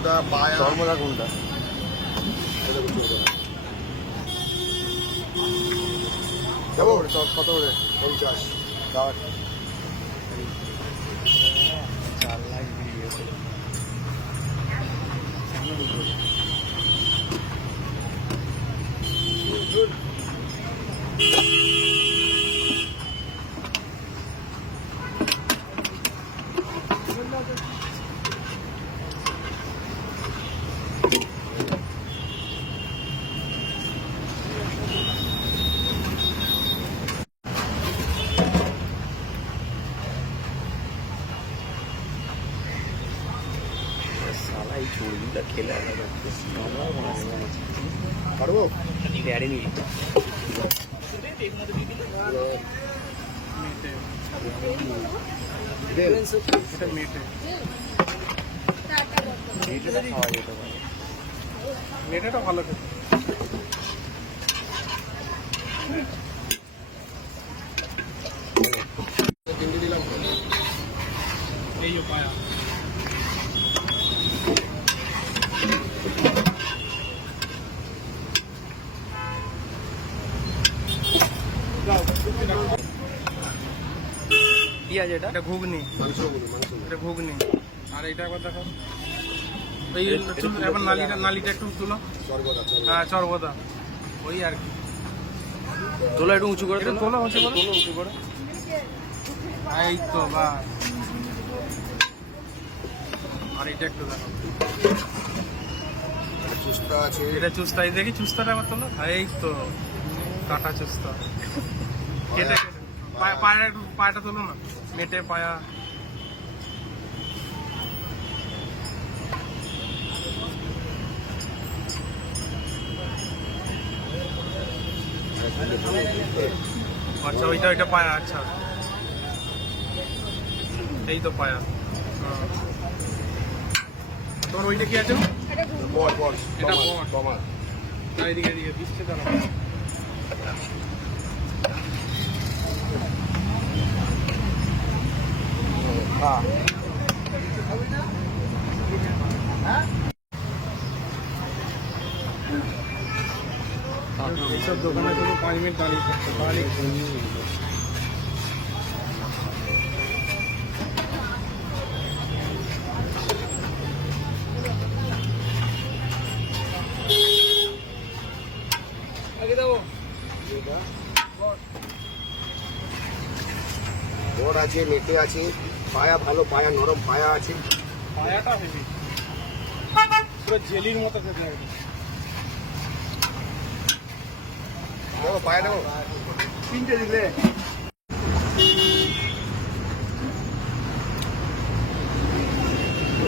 চর্মদা পায়া। চর্মদা কোনটা? দেবো কত করে? 50। দাও 4 লাখ দিয়ে গেছে। साला ही छोड़ दी था खेला পারবো डैडी नहीं এইটা খাওয়া যেতে পারে। মেয়েটা ভালো খেতে তিনটে দিলাম এই যে পায়া কি আছে এটা? এটা ঘুগনি, মাংস এটা ঘুগনি। আর এটা একবার দেখো, এই এবার নালিটা একটু তুলো। চর্মদা হ্যাঁ চর্বদা, ওই আর কি। তোলা একটু উঁচু করে এটা তোলা হচ্ছে বলো, তোলা উঁচু করে। এই তো বা। আর এটা একটু দেখো, চুস্তা আছে। এটা চুস্তা, এই দেখি চুস্তাটা আবার তোলো। এই তো কাটা চুস্তা। কেটে পায়রা একটু, পায়টা তোলো না, মেটে পায়া। আচ্ছা ওইটা পায়া, আচ্ছা এই তো পায়া। তোর ওইটা কি আছে? বল বল এটা বল। টমার। এদিকে দিচ্ছে দাঁড়া। এইসব দোকানে শুধু 5 মিনিট দাঁড়িয়ে থাকতে পারি। আগে দেবো বড় আছে, মেটে আছে, পায়া ভালো, পায়া নরম পায়া আছে। পায়াটা হেভি, পুরো জেলির মতো খেতে হবে। দেবো পায়া দেবো। তিনটে দিলে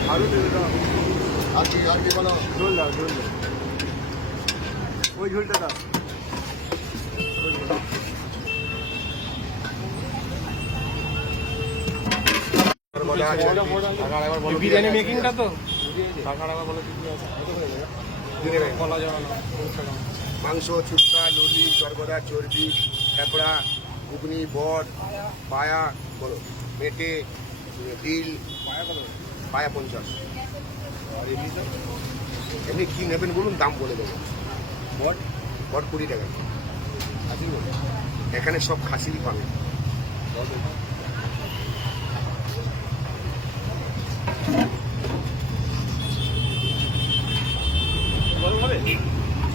ভালো দেবে দাও। আর কি বলো? ঝোল দাও, ঝোল দাও, ওই ঝোলটা দাও। চর্মদা আছে। বিরিয়ানি মেকিংটা তো দিয়ে দেবে। বলা যাবে না। মাংস, চুস্তা, ললি, চর্মদা, চর্বি, খেপড়া, ঘুগনি, বট, পায়া বলো, মেটে, ডিল। পায়া 50। আর এমনি কি নেবেন বলুন, দাম বলে দেবো। বট 20 টাকা। এখানে সব খাসিরই পাবে। বলো হবে?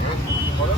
হ্যাঁ বলো।